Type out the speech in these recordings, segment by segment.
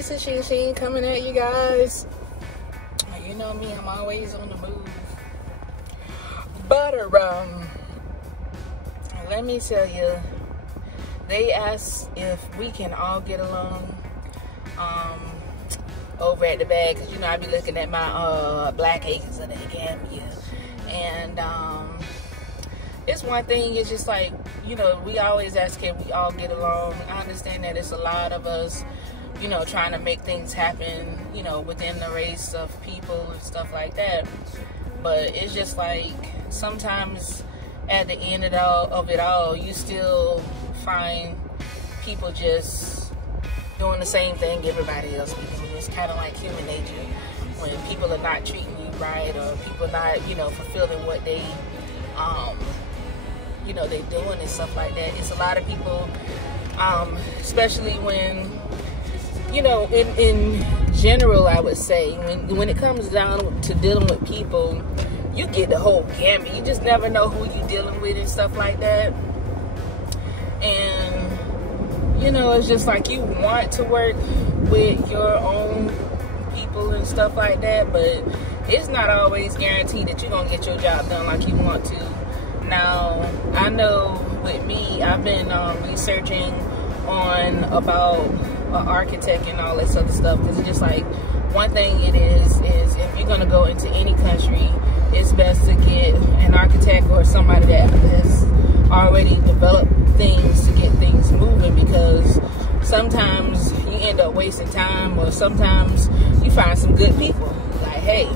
It's a She coming at you guys. You know me, I'm always on the move. But let me tell you, they asked if we can all get along over at the bag, because you know I be looking at my black acres of the Gambia, and it's one thing. It's just like, you know, we always ask if we all get along. I understand that it's a lot of us, you know, trying to make things happen, you know, within the race of people and stuff like that. But it's just like sometimes at the end of it all, you still find people just doing the same thing everybody else be doing. It's kind of like human nature. When people are not treating you right, or people not, you know, fulfilling what they, you know, they doing and stuff like that. It's a lot of people, especially when, you know, in general, I would say, when it comes down to dealing with people, you get the whole gamut. You just never know who you're dealing with and stuff like that. And, you know, it's just like you want to work with your own people and stuff like that, but it's not always guaranteed that you're going to get your job done like you want to. Now, I know with me, I've been researching on about architect and all this other stuff, because it's just like, one thing it is if you're going to go into any country, it's best to get an architect or somebody that has already developed things to get things moving, because sometimes you end up wasting time, or sometimes you find some good people. Like, hey,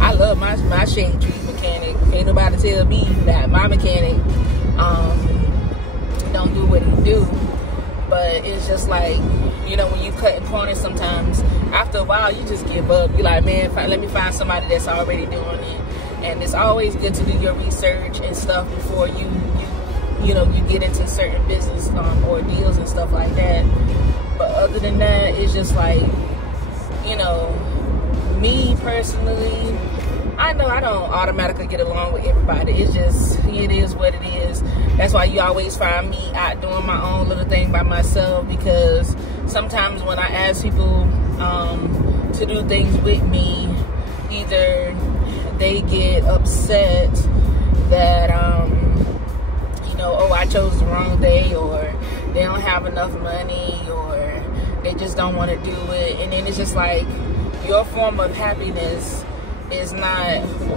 I love my shade tree mechanic. Ain't nobody tell me that my mechanic don't do what he do. But it's just like, you know, when you cutting corners, sometimes after a while you just give up. You're like, man, let me find somebody that's already doing it. And it's always good to do your research and stuff before you get into certain business or deals and stuff like that. But other than that, it's just like, you know, me personally, I know I don't automatically get along with everybody. It's just, it is what it is. That's why you always find me out doing my own little thing by myself, because sometimes when I ask people to do things with me, either they get upset that, you know, oh, I chose the wrong day, or they don't have enough money, or they just don't want to do it. And then it's just like, your form of happiness is not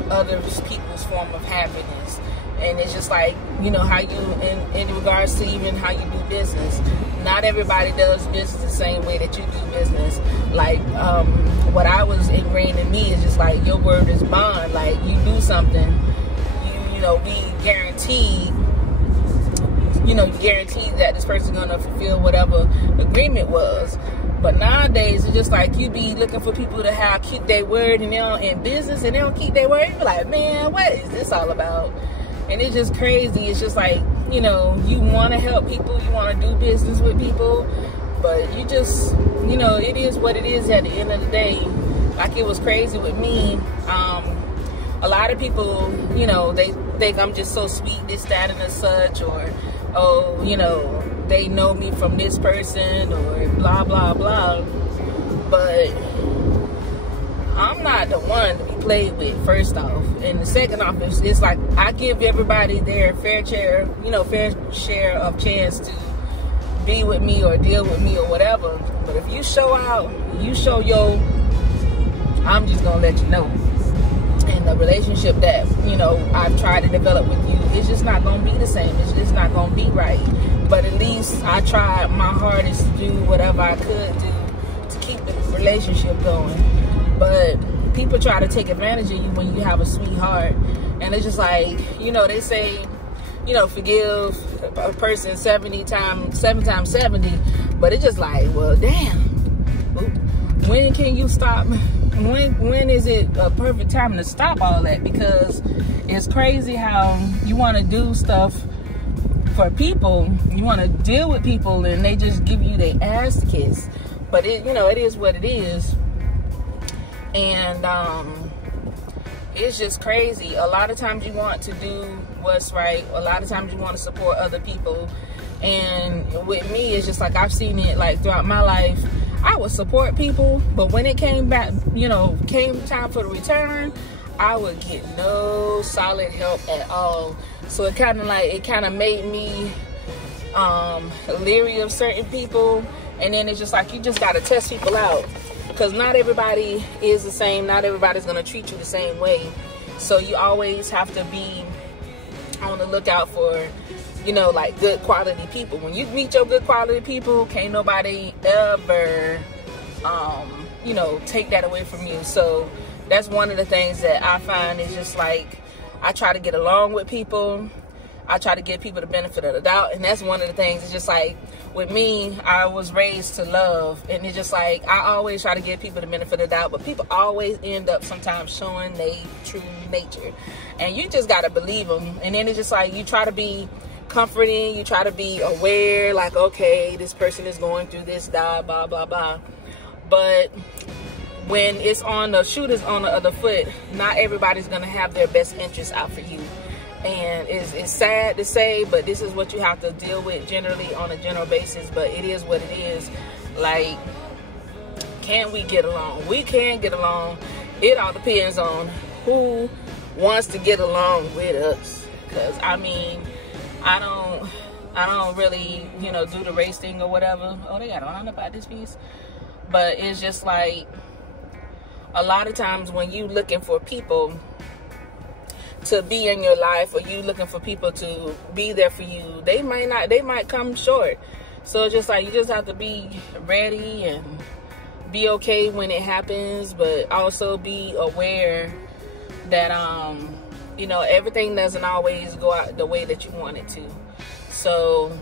other people's form of happiness. And it's just like, you know, how you, in regards to even how you do business, not everybody does business the same way that you do business. Like, what I was ingrained in me is just like, your word is bond. Like, you do something, you know, we guaranteed, you know, guaranteed that this person's gonna fulfill whatever agreement was. But nowadays, it's just like, you be looking for people to keep their word, and they don't, in business, and they don't keep their word. You're like, man, what is this all about? And it's just crazy. It's just like, you know, you want to help people, you want to do business with people, but you just, you know, it is what it is at the end of the day. Like, it was crazy with me. A lot of people, you know, they think I'm just so sweet, this, that, and such, or, oh, you know, they know me from this person, or blah, blah, blah. But I'm not the one to be played with, first off. And the second off, it's like, I give everybody their fair share, you know, fair share of chance to be with me or deal with me or whatever. But if you show out, you show I'm just gonna let you know. And the relationship that, you know, I've tried to develop with you, it's just not gonna be the same. It's just not gonna be right. But at least I tried my hardest to do whatever I could do to keep the relationship going. But people try to take advantage of you when you have a sweet heart. And it's just like, you know, they say, you know, forgive a person 7 times 70. But it's just like, well, damn. When can you stop? When is it a perfect time to stop all that? Because it's crazy how you want to do stuff for people, you want to deal with people, and they just give you their ass kiss. But it, you know, it is what it is. And it's just crazy. A lot of times you want to do what's right. A lot of times you want to support other people. And with me, it's just like, I've seen it like throughout my life. I would support people, but when it came back, came time for the return, I would get no solid help at all. So it kind of made me leery of certain people. And then it's just like, you just got to test people out, because not everybody is the same. Not everybody's going to treat you the same way. So you always have to be on the lookout for, like good quality people. When you meet your good quality people, can't nobody ever, take that away from you. So that's one of the things that I find is just like, I try to get along with people. I try to give people the benefit of the doubt. And that's one of the things. It's just like, with me, I was raised to love. And it's just like, I always try to give people the benefit of the doubt. But people always end up sometimes showing their true nature. And you just got to believe them. And then it's just like, you try to be comforting. You try to be aware. Like, okay, this person is going through this, blah, blah, blah, blah. But when it's on the shooter's on the other foot, not everybody's going to have their best interests out for you. And it's sad to say, but this is what you have to deal with generally on a general basis. But it is what it is. Like, can we get along? We can get along. It all depends on who wants to get along with us. Because, I mean, I don't really, do the race thing or whatever. Oh, they got on about this piece. But it's just like, a lot of times when you looking for people to be in your life, or you looking for people to be there for you, they might come short. So it's just like, you just have to be ready and be okay when it happens, but also be aware that everything doesn't always go out the way that you want it to. So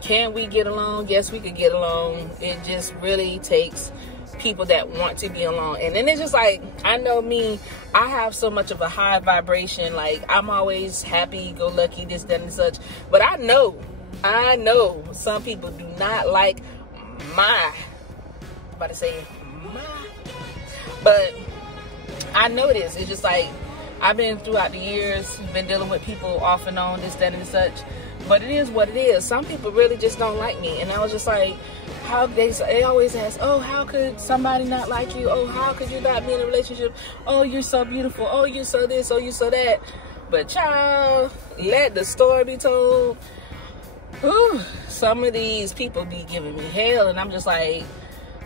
can we get along? Yes, we could get along. It just really takes people that want to be alone. And then it's just like, I know me, I have so much of a high vibration. Like, I'm always happy, go lucky, this, that, and such. But I know some people do not like but I know this. It's just like, I've been throughout the years, been dealing with people off and on, this, that, and such. But it is what it is. Some people really just don't like me. And I was just like, how they always ask, oh, how could somebody not like you? Oh, how could you not be in a relationship? Oh, you're so beautiful. Oh, you're so this. Oh, you're so that. But child, let the story be told. Whew, some of these people be giving me hell. And I'm just like,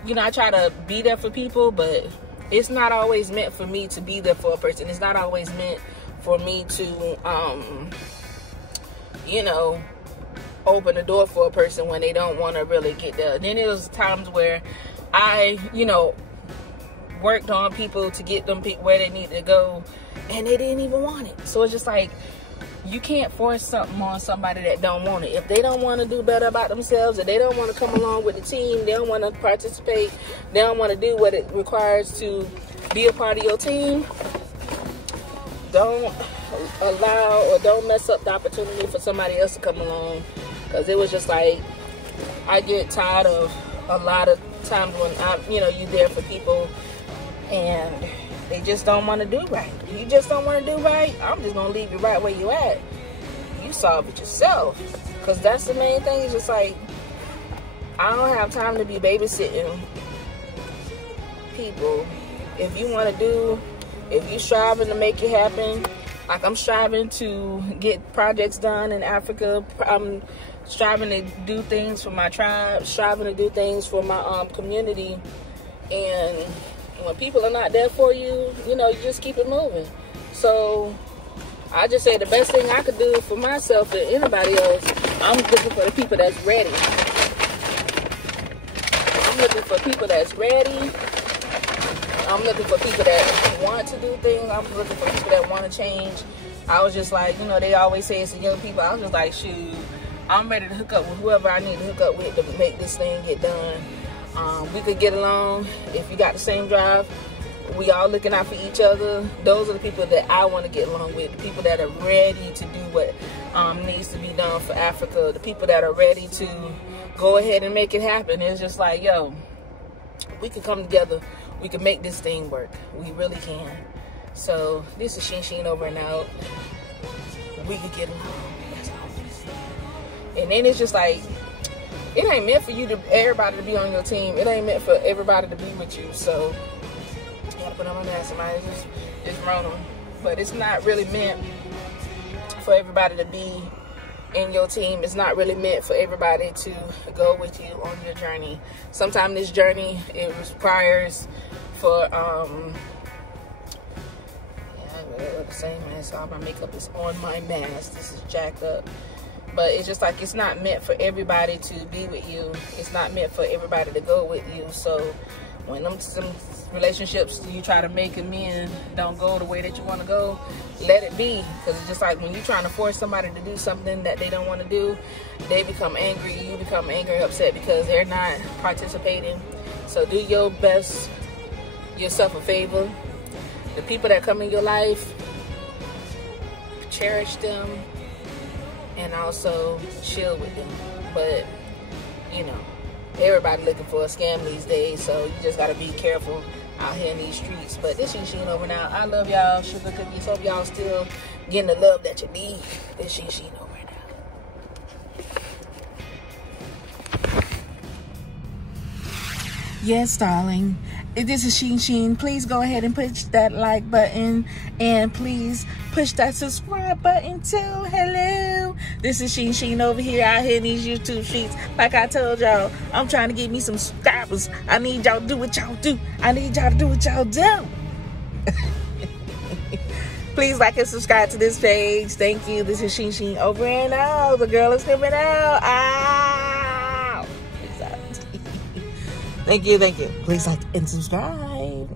I try to be there for people, but it's not always meant for me to be there for a person. It's not always meant for me to, open the door for a person when they don't want to really get there. Then there was times where I, worked on people to get them where they need to go, and they didn't even want it. So it's just like, you can't force something on somebody that don't want it. If they don't want to do better about themselves, if they don't want to come along with the team, they don't want to participate, they don't want to do what it requires to be a part of your team, don't allow or don't mess up the opportunity for somebody else to come along. Because it was just like, I get tired of a lot of times when you're there for people and they just don't want to do right. You just don't want to do right, I'm just going to leave you right where you at. You solve it yourself. Because that's the main thing. It's just like, I don't have time to be babysitting people. If you want to do, if you're striving to make it happen, like I'm striving to get projects done in Africa. I'm striving to do things for my tribe, striving to do things for my community. And when people are not there for you, you just keep it moving. So I just say the best thing I could do for myself and anybody else, I'm looking for the people that's ready. I'm looking for people that's ready. I'm looking for people that want to do things. I'm looking for people that want to change. I was just like, they always say it's the young people. I was just like, shoot, I'm ready to hook up with whoever I need to hook up with to make this thing get done. We could get along. If you got the same drive, we all looking out for each other. Those are the people that I want to get along with. The people that are ready to do what needs to be done for Africa. The people that are ready to go ahead and make it happen. It's just like, yo, we can come together. We can make this thing work. We really can. So this is Sheen over and out. We could get along. That's all. And then it's just like, it ain't meant for everybody to be on your team. It ain't meant for everybody to be with you. So I gotta put on my mask. Somebody just running. But it's not really meant for everybody to be in your team. It's not really meant for everybody to go with you on your journey. Sometimes this journey, it requires for the same mask. All my makeup is on my mask. This is jacked up. But it's just like, it's not meant for everybody to be with you. It's not meant for everybody to go with you. So when some relationships you try to make them in don't go the way that you want to go, let it be. Because it's just like when you're trying to force somebody to do something that they don't want to do, they become angry. You become angry and upset because they're not participating. So do your best, yourself a favor. The people that come in your life, cherish them and also chill with them. But you know, everybody looking for a scam these days, so you just gotta be careful out here in these streets. But this is Sheen over now. I love y'all, sugar cookies. Hope y'all still getting the love that you need. This is Sheen over now. Yes, darling. This is Sheen. Please go ahead and push that like button, and please push that subscribe button too. Hello, this is Sheen over here out here in these YouTube streets. Like I told y'all, I'm trying to get me some subscribers. I need y'all to do what y'all do. I need y'all to do what y'all do. Please like and subscribe to this page. Thank you. This is Sheen over and out. The girl is coming out. Ow. Peace out. Thank you. Please like and subscribe.